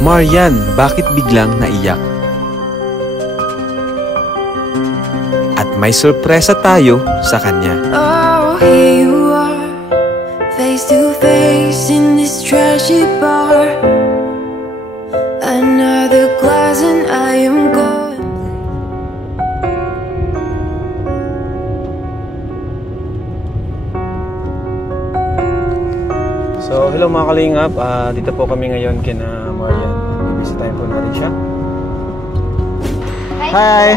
Marian, bakit biglang naiyak? At may sorpresa tayo sa kanya. Oh, here you are, face to face in this trashy bar. Another glass and I am gone. So, hello mga kalingap. Dito po kami ngayon kina Marian. Bibisitahin po natin siya. Hi!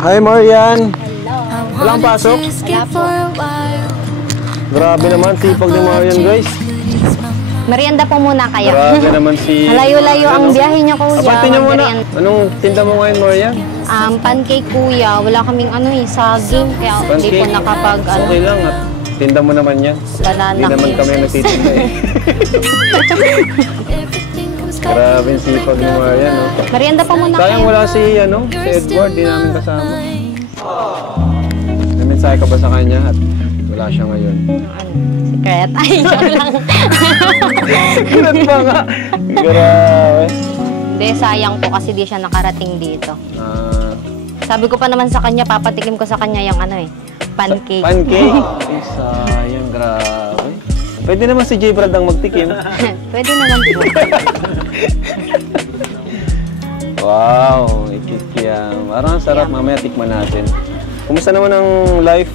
Hi Marian! Walang pasok? Wala po. Grabe naman, sipag ni Marian guys. Merienda po muna kayo. Grabe naman si... Malayo-layo ang biyahe niya, kuya. Abante niyo muna. Anong tinda mo ngayon Marian? Pancake, kuya. Wala kaming saging. Kaya hindi po nakapag... Okay lang at tinda mo naman yan. Banana Hindi naman cake. kami nagtitinda eh. Grabe yung sipag ni Marian, no? Merienda po muna Sayang kayo. wala si Edward, di namin kasama. May mensahe ka ba sa kanya at wala siya ngayon? Secret. Ay, joke lang. Secret pa nga! Grabe. Hindi, sayang po kasi di siya nakarating dito. Sabi ko pa naman sa kanya, papatikim ko sa kanya yung pancake. Pancake? Ay, sayang, grabe. Pwede naman si J. Brad ang magtikim. Pwede naman po. Wow, ikikiyam. Parang sarap, mamaya tikman natin. Kumusta naman ang life?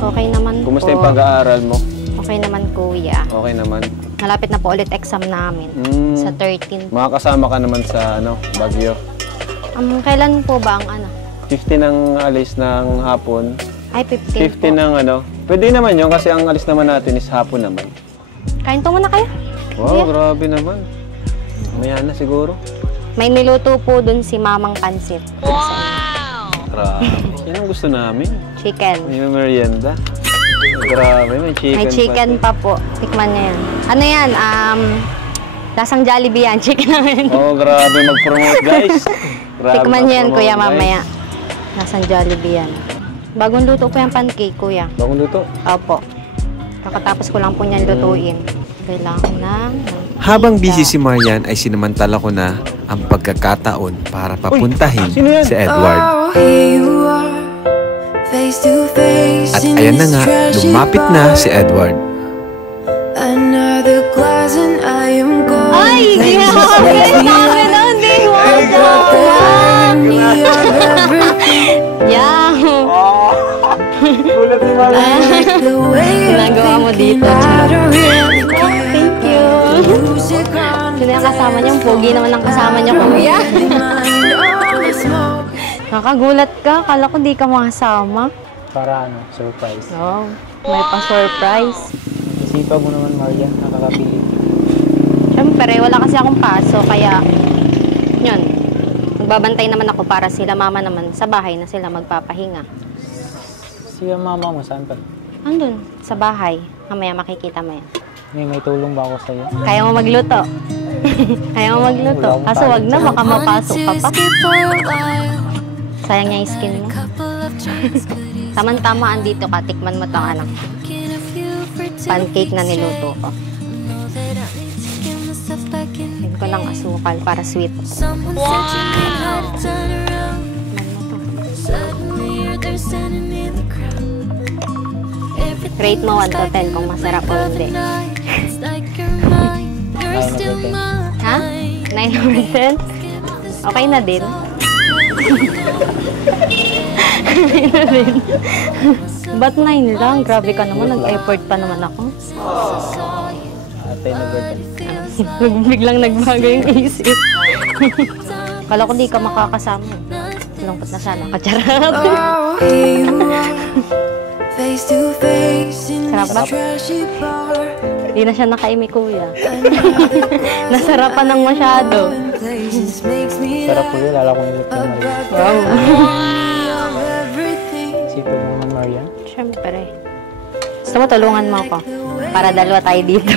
Okay naman po. Kumusta yung pag-aaral mo? Okay naman, kuya. Okay naman. Malapit na po ulit exam namin. Sa 13. Makakasama ka naman sa Baguio. Kailan po ba ang 15 ang alis ng hapon. Ay, 15 15 ng Pwede naman yun kasi ang alis naman natin is hapon naman. Kain po muna kayo. Wow, grabe naman. Maya na siguro. May niluto po dun si Mamang Pansit. Wow! Grabe. Yan ang gusto namin. Chicken. May merienda. Grabe, may chicken. May chicken pa po. Tikman niya yan. Ano yan? Lasang Jollibee yan. Chicken namin. Oh, grabe mag-promote, guys. Grabe Tikman niya yan, kuya, guys. mamaya. Lasang Jollibee yan. Bagong luto po yung pancake, kuya. Bagong luto? Opo. Kakatapos ko lang po niyan lutuin. Kailangan ng... Habang busy si Marian ay sinamantala ko na ang pagkakataon para papuntahin sino yan? si Edward. Oh, here you are, face to face At in ayan na this nga, trashy lumapit na bar. si Edward. Another glass and I am gone. Ay! Places Grabe! make me Sabi na, hindi mo irony of everything. Yahoo! Gulat ni Marian. I like the way you're Ginagawa mo thinking. dito, I don't really Thank you. music on Sino yung kasama niya? Ang pogi naman ang kasama niya, kuya. mind all the smoke. Nakagulat ka. Kala ko di ka makasama. Para surprise. No, may pa-surprise. Isipag mo naman, Marian, nakakapili. Siyempre, wala kasi akong paso, kaya yun. Magbabantay naman ako para sila. Mama naman, sa bahay na sila magpapahinga. Si mama mo, saan pa? Andun, sa bahay. Mamaya makikita mo yan. May tulong ba ako sa'yo? Kaya mo magluto. Kaya mo magluto. Wala akong Kaso wag na, baka mapasok ka pa. Skip for a while. Sayang niya yung skin mo. Couple of drinks, good evening. Tama-tama, andito ka. Tikman mo tong Thinking of you for pancake na niluto ko. know that I need to get myself back in the Tingin ko ng asukal para sweet. Someone said you know how to turn around. Suddenly you're there standing in the crowd. Rate mo 1 to 10 kung masarap o hindi. It's like you're mine, you're still mine. Ha? 9 over 10? Okay na din. Okay na din. Ba't 9 lang? Grabe ka naman. Nag-effort pa naman ako. Ate na birthday. Biglang nagbago yung isip. Kala ko di ka makakasama. Lungkot na sana. Kacharat. Oh, here you are, face to face in Sarap ba? this trashy bar. Di na siya nakaimi, kuya. Nasarapan ng masyado. Places makes me Sarap po yun, lala kong ilip yung Marian. Wow. of everything. Isipag mo naman, Marian. Siyempre. Gusto mo tulungan mo ako? Para dalawa tayo dito.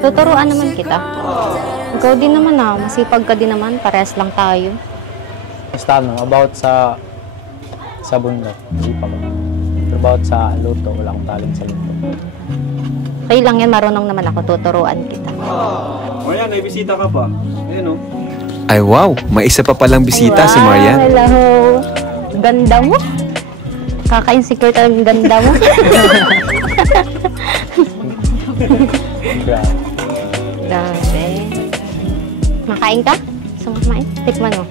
Tuturuan naman kita. Ikaw din naman masipag ka din naman. Parehas lang tayo. Basta about sa bundok, hindi pa ko. About sa luto, wala akong talent sa luto. Okay lang yan, marunong naman ako, tuturuan kita. Marian, may bisita ka pa. Ayan, oh. Ay wow, may isa pa palang bisita si Wow, Marian. hello. Ganda mo. Kaka-insecure talagang ganda mo. Grabe. Grabe. Makain ka? Gusto mo kumain? Tikman mo.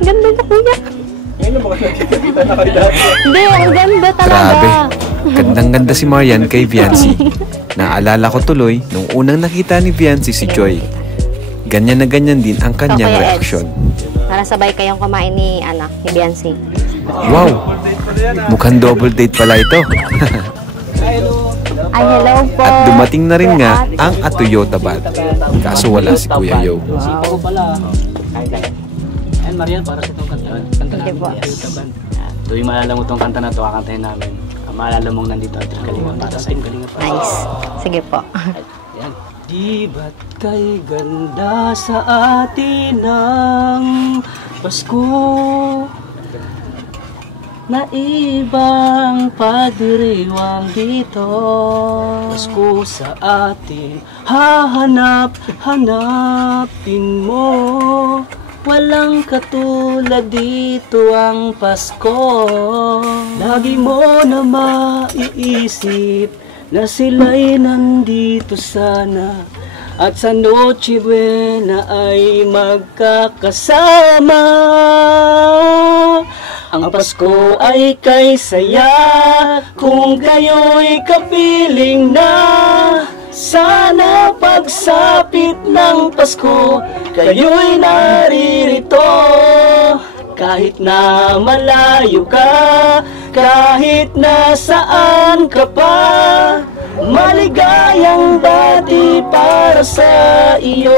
Ganda na kuya. Ngayon na baka nakikita na kayo dati. Hindi, ang ganda talaga. Grabe. Gandang-ganda si Marian kay Viancy. Naalala ko tuloy nung unang nakita ni Viancy si Joy. Ganyan na ganyan din ang kanyang Okay, Eds. reaksyon. Para sabay kayong kumain ni, ni Biancy. Wow, mukhang double date pala ito. Ay, hello po. At dumating na rin nga ang Atoyota Band. Kaso wala si Kuya Yo. Sipa ko pala. Ayan, Marian, para sa itong kanta. Kanta Sige namin. po. Toyota Band. Tuwing maalala mo itong kanta na ito, kakantahin namin. Maalala mong nandito at Kalinga para sa Kalinga para sa Nice. Sige po. Ayan. Di ba't kay ganda sa atin ng Pasko na ibang pagdiriwang dito? Pasko sa atin, hanapin mo. Walang katulad dito ang Pasko. Lagi mo na maiisip na sila'y nandito sana at sa Noche Buena ay magkakasama. Ang Pasko ay kay saya kung kayo'y kapiling na. Sana pagsapit ng Pasko, kayo'y naririto. Kahit na malayo ka, kahit na saan ka pa, maligayang bati para sa iyo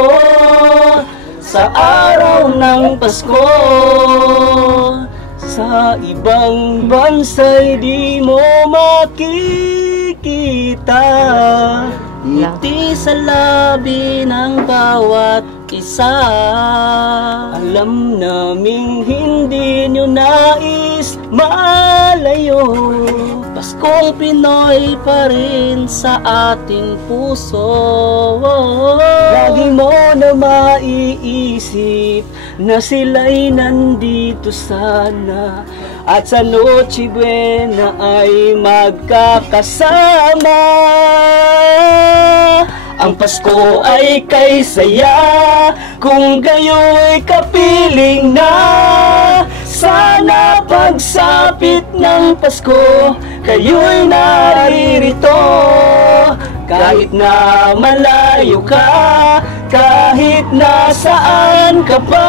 sa araw ng Pasko. Sa ibang bansa'y di mo makikita ngiti sa labi ng bawat isa. Alam naming hindi nyo nais malayo, Paskong Pinoy pa rin sa ating puso. Lagi mo na maiisip na sila'y nandito sana at sa Noche Buena ay magkakasama. Ang Pasko ay kay saya kung kayo'y kapiling na. Sana pagsapit ng Pasko, kayo'y naririto. Kahit na malayo ka, kahit na saan ka pa,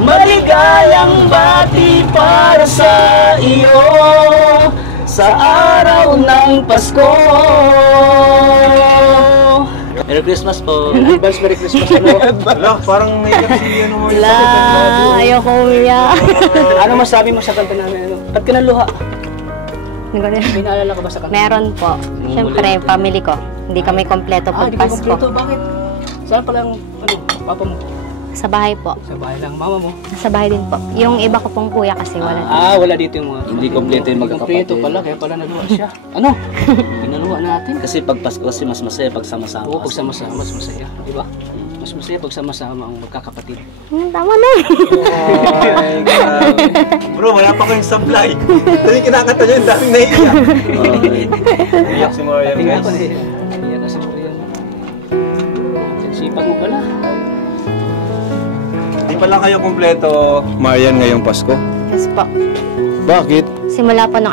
maligayang bati para sa iyo sa araw ng Pasko. Merry Christmas po. Advance Merry Christmas. Wala, parang may kasi ano mo yun. Wala, ayoko umiyak. Ano masabi mo sa kanta namin? Ano? Ba't ka naluha? Hindi ko din- May naalala ka ba sa kanta? Meron po. Siyempre, family ko. Hindi kami kompleto pag Hindi ka Pasko. kompleto. Bakit? Saan pala ang papa mo? Sa bahay po. Sa bahay lang. Mama mo? Sa bahay din po. Yung iba ko pong kuya kasi wala. Wala dito yung mga... Hindi kompleto yung magkakapatid. Kompleto pala, kaya pala naluha siya. Ano? Pinaluha natin. Kasi pag Pasko kasi mas masaya pag sama-sama. Oo, pag sama-sama, mas masaya. Di ba? Mas masaya pag sama-sama ang magkakapatid. Tama na. Bro, wala pa kayong supply. Dahil kinakanta nyo, yung daming naiiyak. Iyak si Marian, Tingnan guys. ko na Iyan na si Marian. Sipag mo pala. Di pala kayo kompleto, Marian, ngayong Pasko. Yes po. Bakit? Simula po ng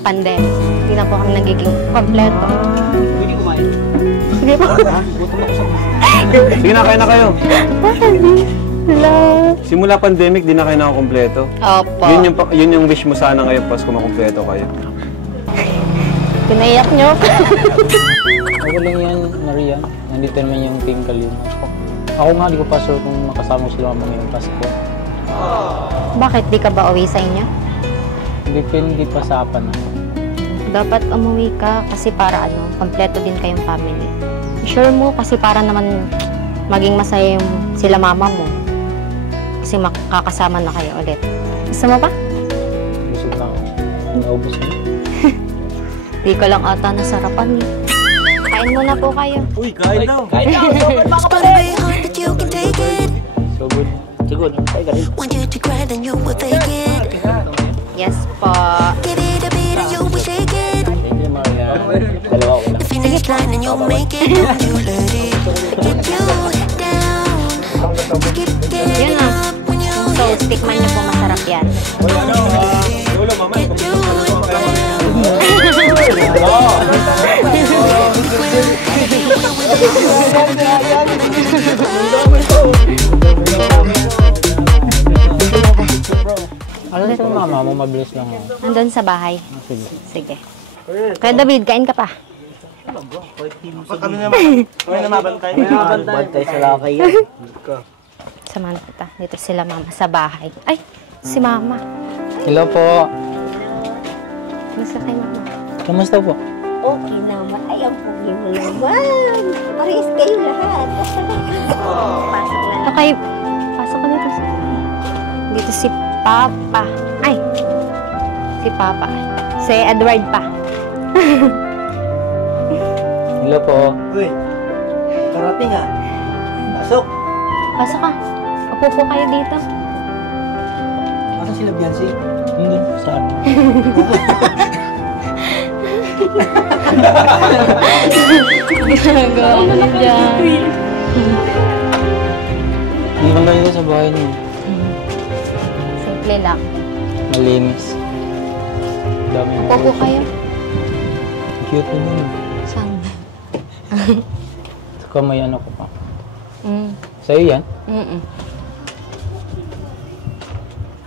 pandemic. Hindi na po kami nagiging kompleto. Pwede kumain. Sige po. Gutom ako sa Sige na, kayo na kayo. Hello. Simula pandemic, di na kayo nakakompleto. Opo. Yun yung wish mo sana ngayong Pasko, makompleto kayo. Pinaiyak nyo. Okay lang yan, Marian. Nandito naman yung Team Kalinga. Ako nga, di ko pa sure kung makasama sila mama ngayong Pasko. Bakit di ka ba uwi sa inyo? Depende pa sa apa na. Dapat umuwi ka kasi para kompleto din kayong family. Sure mo kasi para naman maging masaya yung sila mama mo. Kasi makakasama na kayo ulit. Gusto mo pa? Busog na ako. Naubos na. Di ko lang ata nasarapan eh. Kain muna po kayo. Uy, kain daw. It's gonna be hard, but you can take it. So good. Siguro, kain ka rin. Want you to cry, then you will take it. Yes po. Give it a beat, and you will shake it. Thank you, Maria. Dalawa ko lang. The finish line, and you'll make it. Don't you let it get you down. Keep Yun getting na. up when you So, tikman niyo po, masarap yan. get you Ano sa mama mo? Mabilis lang ako. Nandun sa bahay. Sige. Sige. Kaya David, kain ka pa. Bantay sa lakay yan. Samahan kita. Dito sila mama sa bahay. Ay, si mama. Hello po. Nasa kay mama. Kamusta po? Okay naman. Ay, ang pugi mo naman. Parehas kayo lahat. Pasok na. Okay, pasok ka dito. Dito si Papa. Ay, si Papa. Si Edward pa. Hello po. Uy, karating ah. Pasok. Pasok ka. Upo po kayo dito. Masa sila Biancy? Hindi. Saan? Ginagawa ko dyan. Hindi bang ganito sa bahay niyo? Simple lang. Malinis. Dami mo. Upo po kayo. Cute na yun. Saan? Saka may ano ko pa. Mm. Sa'yo yan? Mm-mm.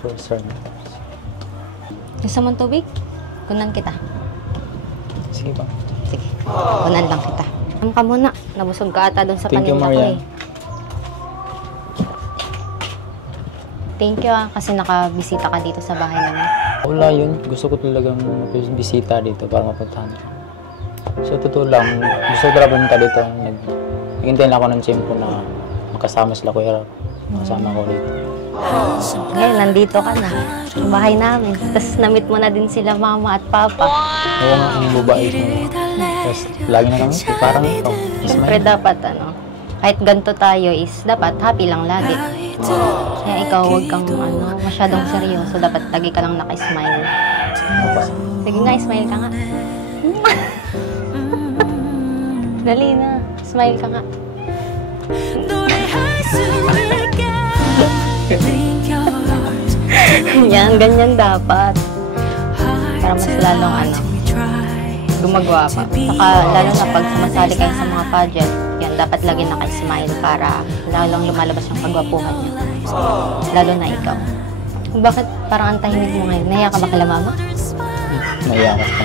For service. Gusto mong tubig? Kunan kita. Sige pa. Sige. Kunan lang kita. Ano ka muna? Nabusog ka ata doon sa Thank you, paninda ko Marian. eh. Thank you kasi nakabisita ka dito sa bahay namin. Wala yun. Gusto ko talagang bisita dito para mapuntahan ko. So, totoo lang. Gusto ko talaga pumunta dito. Naghintay na ako ng tiyempo na makasama sila Kuya Rap. Makasama ko dito. Ngayon, nandito ka na. Sa bahay namin. Tapos na-meet mo na din sila mama at papa. Oo nga, ang babae ko. Tapos, lagi na kami. Parang ikaw. Siyempre dapat kahit ganito tayo is dapat happy lang lagi. Kaya ikaw huwag kang masyadong seryoso. Dapat lagi ka lang naka-smile. Sige nga, smile ka nga. Dali na, smile ka nga. Don't it hurt to make out? Think your heart Yan, ganyan dapat. Para mas lalong gumagawa pa. Saka lalo na pag sumasali kayo sa mga pageant, yan, dapat lagi naka-smile para lalong lumalabas yung kagwapuhan niyo. Lalo na ikaw. Bakit parang ang tahimik mo ngayon? Nahiya ka ba kala mama? Naiya ka sa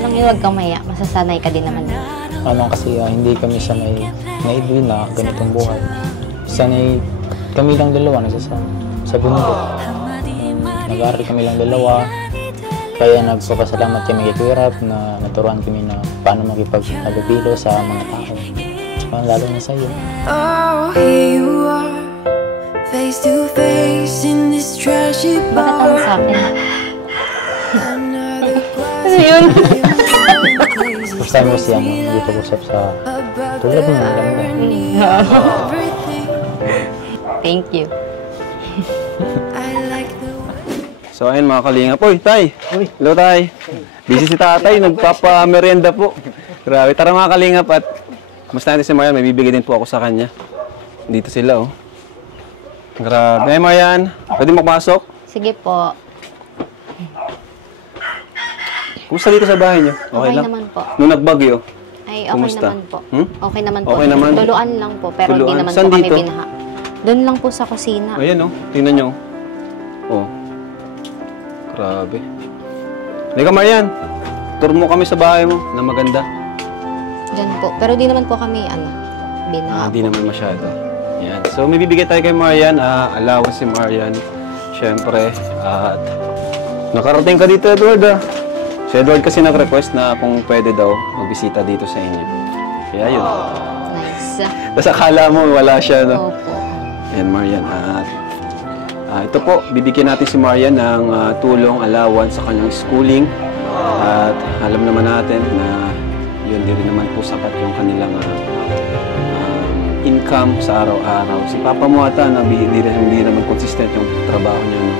Lang yun, huwag kang mahiya. Masasanay ka din naman yun. ano kasi hindi kami sanay na na ganitong buhay. Sanay kami lang dalawa sa bundok. Nag-aaral kami lang dalawa. Kaya nagpapasalamat kami kay Kuya Rap na naturuan kami na paano makipag-alubilo sa mga tao. Tsaka lalo na sa iyo. Oh, here you are, face to face in this trashy Bakit ang bar. sa akin? Another glass Ano yun? First time ko siya dito usap sa tulad mo. Ganda. everything. Thank you. I like the So ayun mga kalingap. Uy, Tay! Hello, Tay! Busy si Tatay, nagpapa-merienda po. Grabe. Tara mga kalingap at kamusta natin si Marian? May bibigay din po ako sa kanya. Dito sila, oh. Grabe. Ay, Marian, pwede makapasok? Sige po. Kumusta dito sa bahay niyo? Okay lang? naman po. Nung nagbagyo? Ay, okay Kumusta? naman po. Hmm? Okay naman po. Okay naman? Tuluan lang po, pero hindi Tuluan? naman Saan po kami dito? binaha. Doon lang po sa kusina. Ayan, oh. Tingnan niyo. Oh. Grabe. Halika, Marian. Tour mo kami sa bahay mo na maganda. Diyan po. Pero di naman po kami, binaha. Hindi naman masyado. Yan. So, may bibigay tayo kay Marian. Allowance si Marian. Siyempre. At nakarating ka dito, Edward, Si Edward kasi nag-request na kung pwede daw magbisita dito sa inyo. Kaya yun. Nice. Tapos akala mo wala siya, no? Opo. Yan, Marian. At ito po, bibigyan natin si Marian ng tulong, allowance sa kanyang schooling. At naman natin na yun din naman po sapat yung kanilang income sa araw-araw. Si Papa mo ata, hindi naman consistent yung trabaho niya. No?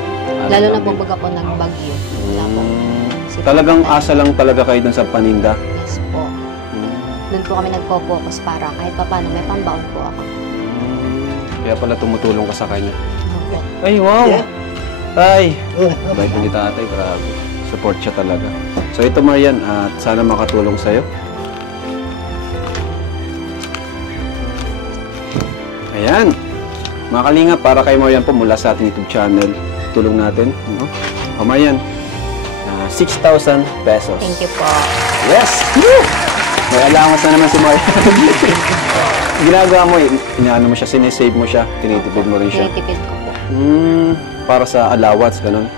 Lalo na po baga po nagbagyo. Wala po. Talagang asa lang talaga kayo dun sa paninda? Yes po. Doon po kami nagpo-focus para kahit pa paano may pambaon po ako. Kaya pala tumutulong ka sa kanya. Opo. Ay, wow! Tay! Bait mo ni tatay, grabe. Support siya talaga. So ito, Marian, at sana makatulong sa'yo. Ayan. Mga Kalinga, para kay Marian po mula sa ating YouTube channel, tulong natin. O Marian, 6,000 pesos. Thank you po. Yes! Woo! May allowance na naman si Marian. Ginagawa mo, inaano mo siya, sinesave mo siya, tinitipid mo rin siya. Tinitipid ko po. Para sa allowance, ganun.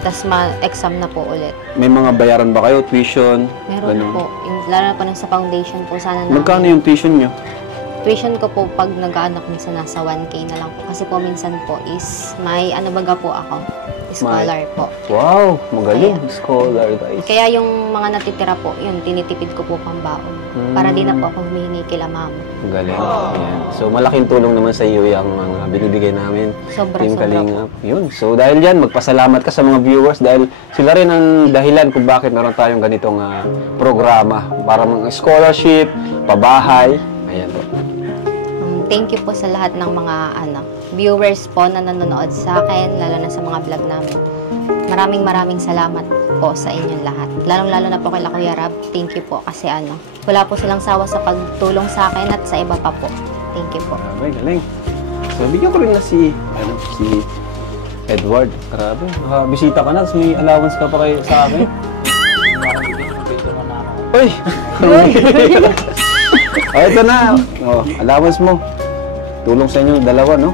Tapos exam na po ulit. May mga bayaran ba kayo? Tuition? Meron ganun? po. Lalo na po sa foundation po sana namin. Magkano yung tuition nyo? Tuition ko po pag nag-aanak minsan nasa 1K na lang po. Kasi po minsan po is may ano baga po ako. Scholar po. Wow! Magaling. Scholar, guys. Kaya yung mga natitira po, yun, tinitipid ko po pambaon. Para di na po ako humihingi kila mama. Galing. Ayan. So, malaking tulong naman sa iyo yung mga binibigay namin. Sobra, Team sobra Kalingap. Yun. So, dahil dyan, magpasalamat ka sa mga viewers dahil sila rin ang dahilan kung bakit meron tayong ganitong programa. Para mga scholarship, pabahay. Ayan po. Thank you po sa lahat ng mga viewers po na nanonood sa akin, lalo na sa mga vlog namin. Maraming salamat po sa inyong lahat. Lalong-lalo na po kay Kuya Rab. Thank you po kasi wala po silang sawa sa pagtulong sa akin at sa iba pa po. Thank you po. Grabe, galing. So, bigyan ko rin na si Edward. Grabe. Bisita ka na, tapos may allowance ka pa kayo sa akin. Uy! Ito na. Allowance mo. Tulong sa inyo, dalawa, no?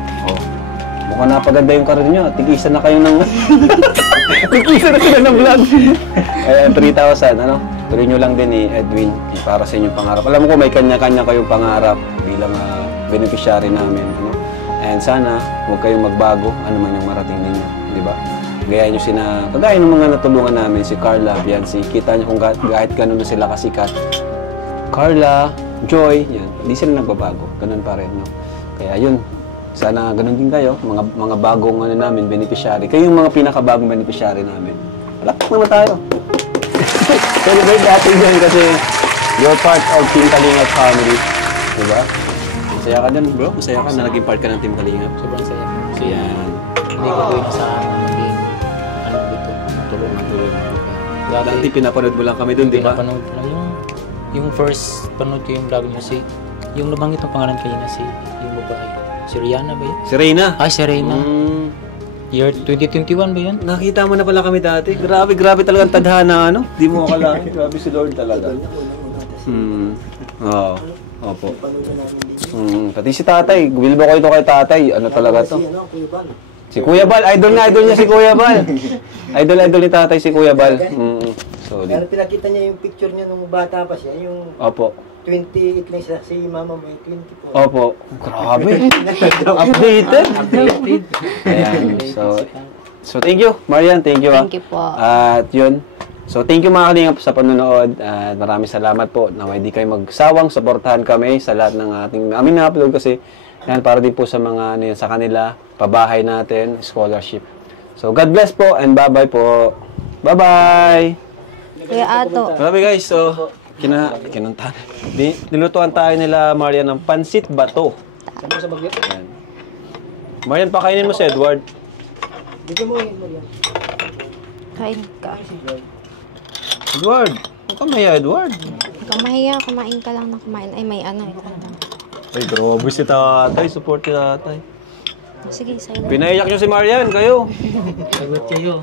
Mukhang napaganda yung karir nyo. Tig-isa na kayo ng... Tig-isa na sila ng vlog. 3,000, Tuloy nyo lang din ni Edwin para sa inyong pangarap. Alam ko may kanya-kanya kayong pangarap bilang beneficiary namin. And sana, huwag kayong magbago ano man yung marating ninyo. Di ba? Gaya nyo kagaya ng mga natulungan namin, si Carla, Biancy. Kita nyo kung kahit gano'n na sila kasikat. Carla, Joy, yan. Hindi sila nagbabago. Ganun pa rin, no? Kaya yun, sana ganun din kayo, mga bagong namin, beneficiary. Kayo yung mga pinakabagong beneficiary namin. Lapok naman tayo. Celebrate natin dyan kasi you're part of Team Kalingap family. Diba? Masaya ka dyan, bro? Masaya ka na naging part ka ng Team Kalingap? Sobrang saya. So yan. Hindi ko doon sa maging dito, tulong. Dati pinapanood mo lang kami dun, di ba? Pinapanood ko lang yung first panood ko yung vlog niyo yung nabanggit ng pangalan kayo na yung babae. Si Rihanna ba yun? Si Reyna. Si Reyna. Year 2021 ba yun? Nakita mo na pala kami dati. Grabe talagang tadhana, Di mo akalain. Grabe si Lord talaga. Oo. Opo. Pati si tatay. Bilbo ko ito kay tatay. Ano talaga to? Si Kuya Bal. Idol niya si Kuya Bal. Idol ni tatay si Kuya Bal. So, Pero pinakita niya yung picture niya nung bata pa siya. Yung Opo. 28 lang siya. Si mama mo yung 24. Opo. Grabe. Updated. Ayan. So thank you, Marian. Thank you. Thank you po. At yun. So thank you mga Kalingap sa panonood. At maraming salamat po na hindi kayo magsawang suportahan kami sa lahat ng aming na-upload kasi yan, para din po sa mga sa kanila, pabahay natin, scholarship. So God bless po and bye-bye po. Bye-bye! Kuya Ato. Grabe guys, so kinuntahan. Nilutuan tayo nila Marian ng pansit bato. Ayan. Marian, pakainin mo si Edward. Dito mo yun, Marian. Kain ka. Edward! Huwag ka maya, Edward. Huwag ka mahiya, kumain ka lang na kumain. Ay, may Ay, grabe si tatay. Support si tatay. Sige, sa'yo. Pinaiyak nyo si Marian, kayo. Sagot kayo.